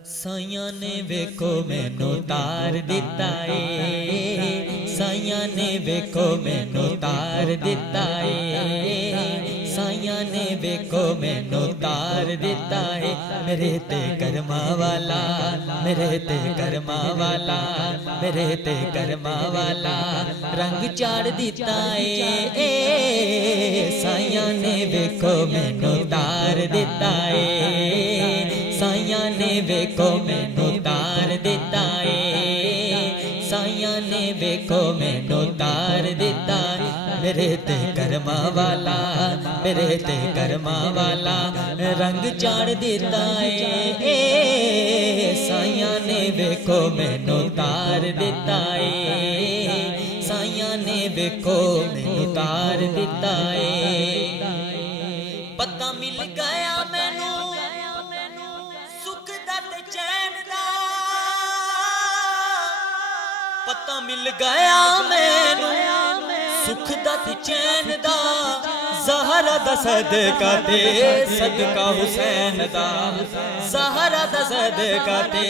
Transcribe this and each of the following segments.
साइयां ने वेखो मैनू तार दिता है, साइयां ने वेखो मैनू तार दिता है, साइयां ने वेखो मैनू तार दिता है। मेरे ते कर्मा वाला, मेरे ते कर्मा वाला, मेरे ते कर्मा वाला रंग चाड़ दिता है। साइयां ने वेखो मैनू तार दिता है, साइयां ने वेखो मैनू तार दिता है, साइयां ने वेखो मैनू तार दिता है। मेरे ते कर्मा वाला, मेरे ते कर्मा वाला रंग चाड़ दिता है। साइयां ने वेखो मैनू तार दिता है, साइयां ने वेखो मैनू तार दिता है। पता मिल गया मैनू सुख दा ते चैन दा, पता मिल गया मैनू सुख दा ते चैन दा। ज़हरा दा सदका ते सदका हुसैन दा, ज़हरा दा सदका ते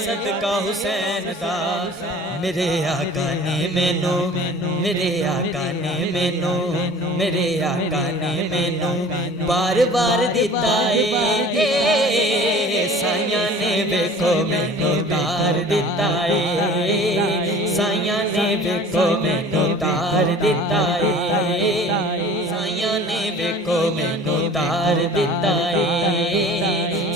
सदका हुसैन दा। मेरे आका ने मैनू, मेरे आका ने मैनू, मेरे आका ने मैनू बार बार दिता है। साइयां ने वेखो मैनू तार दिता है, साइयां ने वेखो मैनू तार दिता है, साइयां ने वेखो मैनू तार दिता है,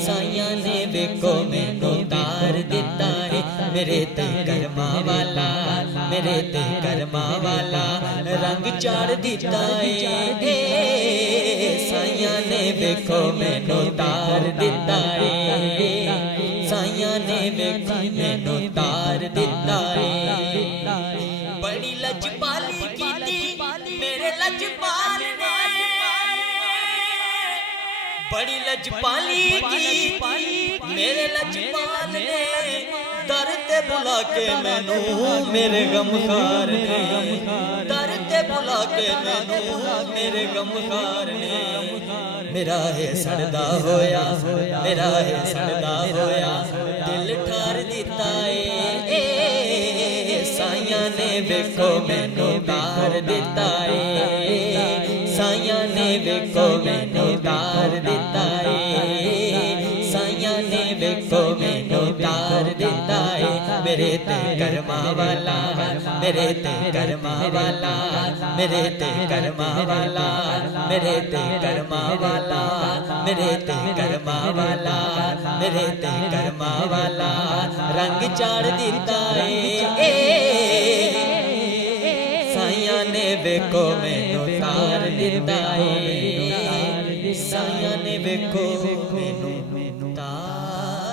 साइयां ने वेखो मैनू तार दिता है। मेरे ते कर्मा वाला, मेरे ते कर्मा वाला रंग चाड़ दिता है। साइयां ने वेखो मैनू तार दिता है, साइयां ने वेखो मैनू तार दिता है। बड़ी लजपाली कीती मेरे लजपाल ने, बड़ी लजपाली कीती मेरे लजपाल ने। दर ते बुला के मैनू मेरे गमखार ने, दर ते बुला के मैनू मेरे गमखार ने। मेरा है सड़दा होया, मेरा है सड़दा होया दिल ठार दिता है। साइयां ने वेखो मैनू तार दिता है, साइयां ने वेखो मैनू तार दिता है, साइयां ने वेखो मैनू तार दिता है। मेरे ते कर्मा वाला, मेरे ते कर्मा वाला, मेरे ते कर्मा वाला, मेरे ते कर्मा वाला, मेरे ते कर्मा वाला, मेरे ते कर्मा वाला रंग चाड़ दिता है। साइयां ने वेखो मैनू तार दिता है, साइयां ने वेखो मैनू तार